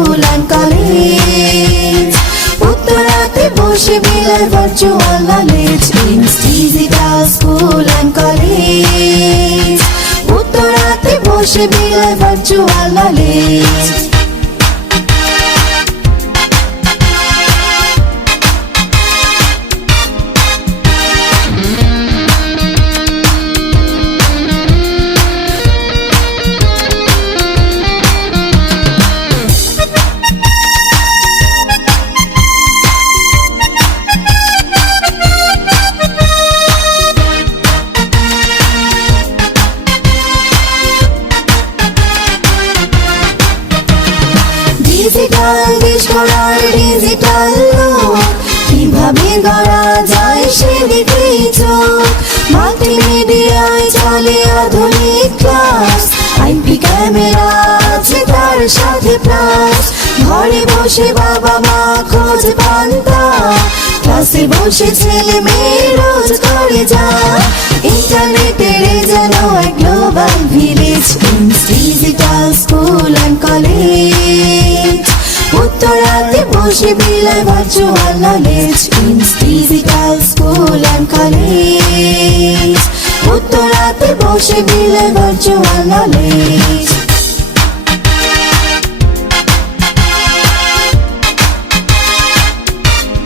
School and college, উত্তরাতে বসে বিলায় virtual knowledge. Ins digital school and college, উত্তরাতে বসে বিলায় ভার্চুয়াল নলেজ। ডিজিটাল দেশ গড়ার ডিজিটাল লোক, কিভাবে গড়া যায় সেদিকেই চোখ। মাল্টিমিডিয়ায় চলে আধুনিক ক্লাস, আইপি ক্যামেরা আছে তার সাথে প্লাস। ঘরে বসে বাবা মা খোঁজ পান্তা, ক্লাসে বসে ছেলে মেয়ে রোজ করে যা। ইন্টারনেটের যেন এক global village. Ins digital school and college, উত্তরাতে বসে বিলায় virtual knowledge. Ins digital school and college, উত্তরাতে বসে বিলায় ভার্চুয়াল নলেজ।